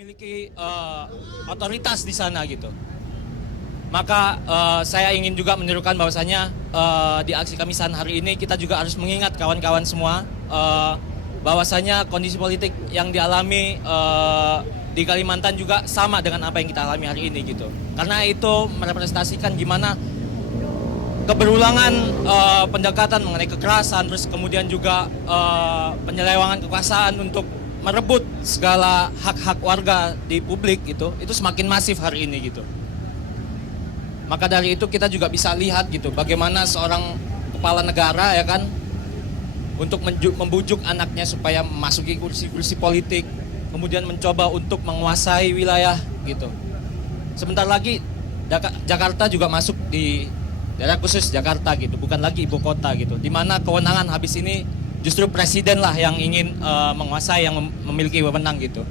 memiliki otoritas di sana gitu. Maka saya ingin juga menyerukan bahwasanya di aksi Kamisan hari ini kita juga harus mengingat kawan-kawan semua bahwasanya kondisi politik yang dialami di Kalimantan juga sama dengan apa yang kita alami hari ini gitu. Karena itu merepresentasikan gimana keberulangan pendekatan mengenai kekerasan, terus kemudian juga penyelewangan kekuasaan untuk merebut segala hak-hak warga di publik gitu, itu semakin masif hari ini gitu. Maka dari itu kita juga bisa lihat gitu bagaimana seorang kepala negara ya kan untuk membujuk anaknya supaya memasuki kursi-kursi politik, kemudian mencoba untuk menguasai wilayah gitu. Sebentar lagi Jakarta juga masuk di daerah khusus Jakarta gitu, bukan lagi ibu kota gitu. Di mana kewenangan habis ini justru presiden lah yang ingin menguasai, yang memiliki wewenang gitu.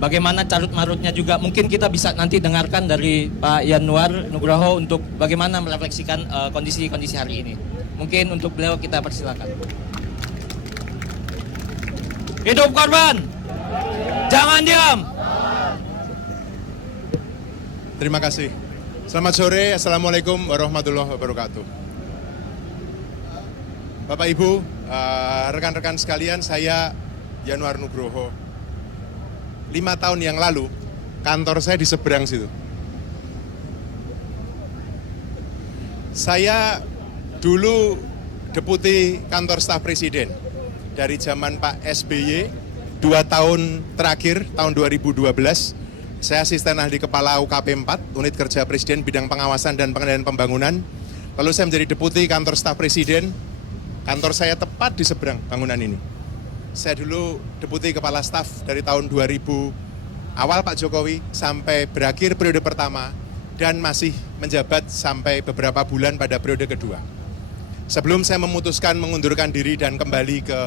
Bagaimana carut marutnya juga mungkin kita bisa nanti dengarkan dari Pak Yanuar Nugroho untuk bagaimana merefleksikan kondisi-kondisi hari ini. Mungkin untuk beliau kita persilakan. Hidup korban, jangan diam. Terima kasih. Selamat sore, Assalamualaikum warahmatullahi wabarakatuh. Bapak Ibu, rekan-rekan sekalian, saya Yanuar Nugroho. 5 tahun yang lalu, kantor saya di seberang situ. Saya dulu deputi kantor staf presiden dari zaman Pak SBY, 2 tahun terakhir, tahun 2012, saya asisten ahli kepala UKP 4, unit kerja presiden bidang pengawasan dan pengendalian pembangunan. Lalu saya menjadi deputi kantor staf presiden, kantor saya tepat di seberang bangunan ini. Saya dulu deputi kepala staf dari tahun 2000 awal Pak Jokowi sampai berakhir periode pertama dan masih menjabat sampai beberapa bulan pada periode kedua. Sebelum saya memutuskan mengundurkan diri dan kembali ke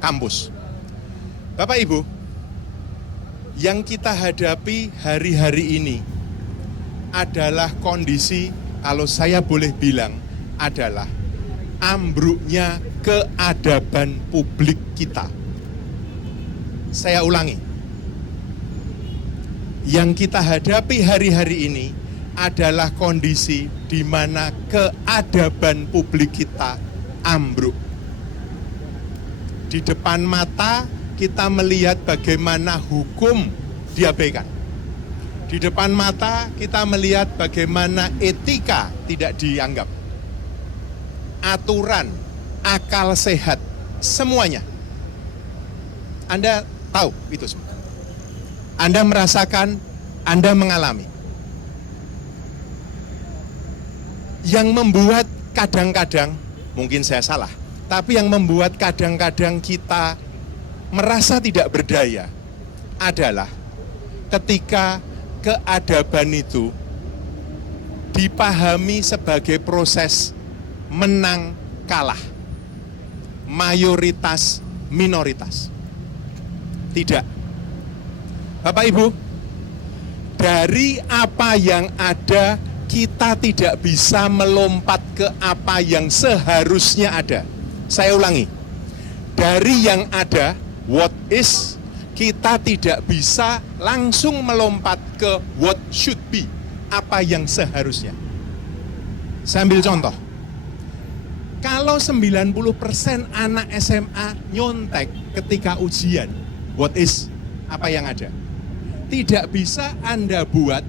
kampus. Bapak Ibu, yang kita hadapi hari-hari ini adalah kondisi, kalau saya boleh bilang, adalah ambruknya keadaban publik kita. Saya ulangi, yang kita hadapi hari-hari ini adalah kondisi di mana keadaban publik kita ambruk. Di depan mata kita melihat bagaimana hukum diabaikan. Di depan mata kita melihat bagaimana etika tidak dianggap. Aturan, akal sehat, semuanya. Anda tahu itu semua. Anda merasakan, Anda mengalami. Yang membuat kadang-kadang, mungkin saya salah, tapi yang membuat kadang-kadang kita merasa tidak berdaya adalah ketika keadaban itu dipahami sebagai proses menang kalah, mayoritas minoritas. Tidak. Bapak Ibu, dari apa yang ada kita tidak bisa melompat ke apa yang seharusnya ada. Saya ulangi, dari yang ada, what is, kita tidak bisa langsung melompat ke what should be, apa yang seharusnya. Saya ambil contoh. Kalau 90% anak SMA nyontek ketika ujian, what is, apa yang ada. Tidak bisa Anda buat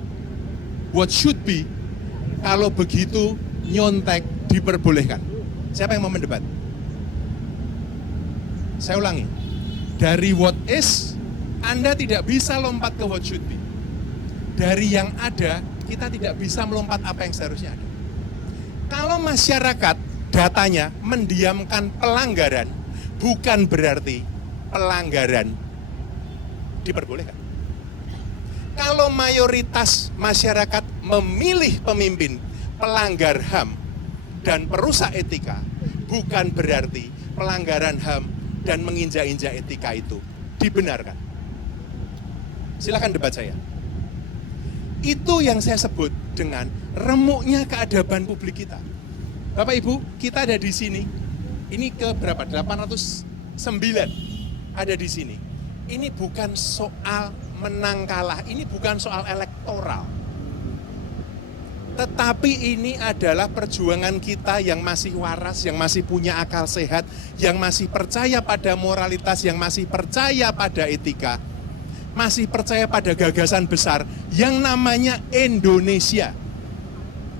what should be, kalau begitu nyontek diperbolehkan. Siapa yang mau mendebat? Saya ulangi, dari what is, Anda tidak bisa lompat ke what should be. Dari yang ada, kita tidak bisa melompat apa yang seharusnya ada. Kalau masyarakat datanya mendiamkan pelanggaran, bukan berarti pelanggaran diperbolehkan. Kalau mayoritas masyarakat memilih pemimpin pelanggar HAM dan perusak etika, bukan berarti pelanggaran HAM dan menginjak-injak etika itu dibenarkan. Silakan debat saya. Itu yang saya sebut dengan remuknya keadaban publik kita. Bapak Ibu, kita ada di sini. Ini ke berapa? 809 ada di sini. Ini bukan soal menang kalah ini bukan soal elektoral. Tetapi ini adalah perjuangan kita yang masih waras, yang masih punya akal sehat, yang masih percaya pada moralitas, yang masih percaya pada etika, masih percaya pada gagasan besar yang namanya Indonesia.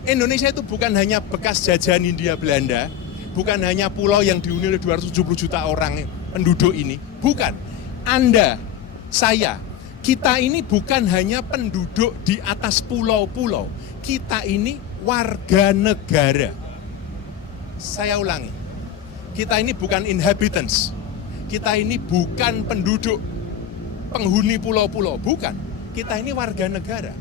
Indonesia itu bukan hanya bekas jajahan Hindia Belanda, bukan hanya pulau yang dihuni oleh 270 juta orang penduduk ini. Bukan. Anda, saya, kita ini bukan hanya penduduk di atas pulau-pulau. Kita ini warga negara. Saya ulangi, kita ini bukan inhabitants. Kita ini bukan penduduk, penghuni pulau-pulau. Bukan. Kita ini warga negara.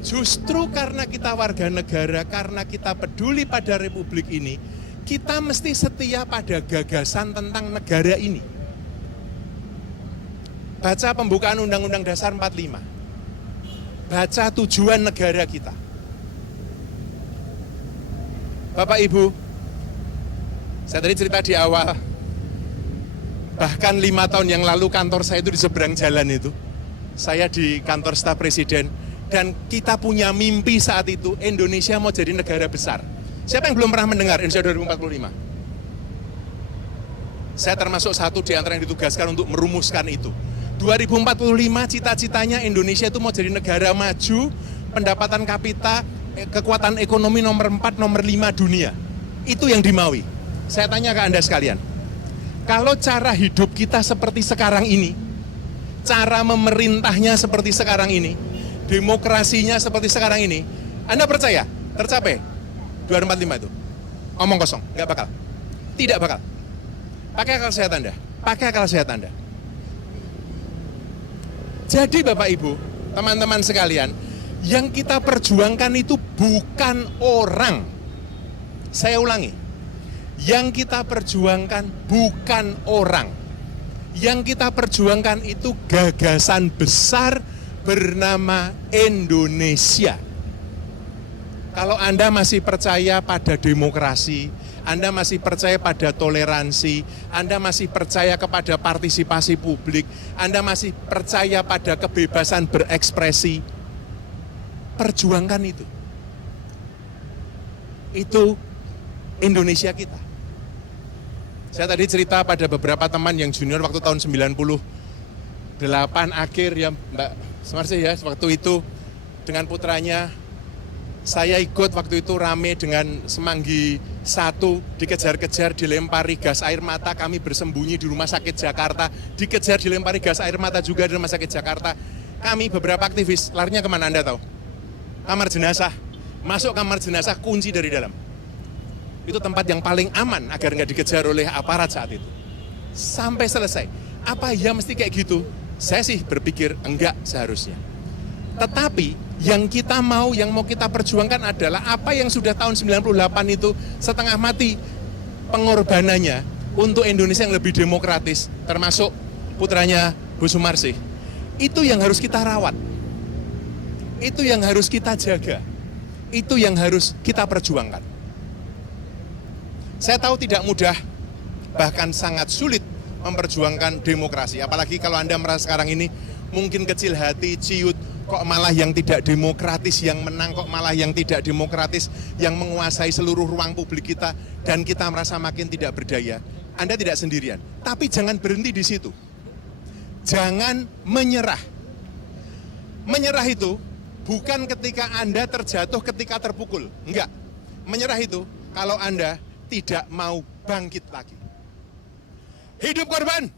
Justru karena kita warga negara, karena kita peduli pada republik ini, kita mesti setia pada gagasan tentang negara ini. Baca pembukaan Undang-Undang Dasar 45. Baca tujuan negara kita. Bapak Ibu, saya tadi cerita di awal, bahkan 5 tahun yang lalu kantor saya itu di seberang jalan itu. Saya di kantor staf presiden, dan kita punya mimpi saat itu, Indonesia mau jadi negara besar. Siapa yang belum pernah mendengar Indonesia 2045? Saya termasuk satu di antara yang ditugaskan untuk merumuskan itu. 2045 cita-citanya Indonesia itu mau jadi negara maju, pendapatan kapita, kekuatan ekonomi nomor 4, nomor 5 dunia. Itu yang dimaui. Saya tanya ke Anda sekalian, kalau cara hidup kita seperti sekarang ini, cara memerintahnya seperti sekarang ini, demokrasinya seperti sekarang ini, Anda percaya tercapai 2045 itu? Omong kosong, nggak bakal. Tidak bakal. Pakai akal sehat Anda. Pakai akal sehat Anda. Jadi Bapak Ibu, teman-teman sekalian, yang kita perjuangkan itu bukan orang. Saya ulangi, yang kita perjuangkan bukan orang. Yang kita perjuangkan itu gagasan besar bernama Indonesia. Kalau Anda masih percaya pada demokrasi, Anda masih percaya pada toleransi, Anda masih percaya kepada partisipasi publik, Anda masih percaya pada kebebasan berekspresi, perjuangkan itu. Itu Indonesia kita. Saya tadi cerita pada beberapa teman yang junior waktu tahun 98 akhir ya Mbak Sumarsi ya, waktu itu dengan putranya, saya ikut waktu itu rame dengan Semanggi 1, dikejar-kejar, dilempari gas air mata, kami bersembunyi di rumah sakit Jakarta, dikejar, dilempari gas air mata juga di rumah sakit Jakarta. Kami beberapa aktivis, larinya kemana Anda tahu? Kamar jenazah, masuk kamar jenazah, kunci dari dalam. Itu tempat yang paling aman agar nggak dikejar oleh aparat saat itu. Sampai selesai. Apa ya mesti kayak gitu? Saya sih berpikir enggak seharusnya. Tetapi yang kita mau, yang mau kita perjuangkan adalah apa yang sudah tahun 98 itu setengah mati pengorbanannya untuk Indonesia yang lebih demokratis, termasuk putranya Bu Sumarsi. Itu yang harus kita rawat. Itu yang harus kita jaga. Itu yang harus kita perjuangkan. Saya tahu tidak mudah, bahkan sangat sulit memperjuangkan demokrasi. Apalagi kalau Anda merasa sekarang ini mungkin kecil hati, ciut, kok malah yang tidak demokratis yang menang, kok malah yang tidak demokratis yang menguasai seluruh ruang publik kita, dan kita merasa makin tidak berdaya. Anda tidak sendirian. Tapi jangan berhenti di situ. Jangan menyerah. Menyerah itu bukan ketika Anda terjatuh, ketika terpukul. Enggak. Menyerah itu kalau Anda tidak mau bangkit lagi. Hidup korban.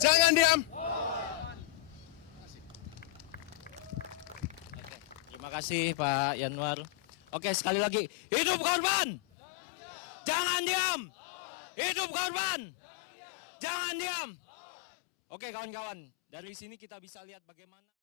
Jangan diam. Terima kasih Pak Yanwar. Oke, sekali lagi, hidup korban. Jangan diam. Hidup korban. Jangan diam. Oke kawan-kawan, dari sini kita bisa lihat bagaimana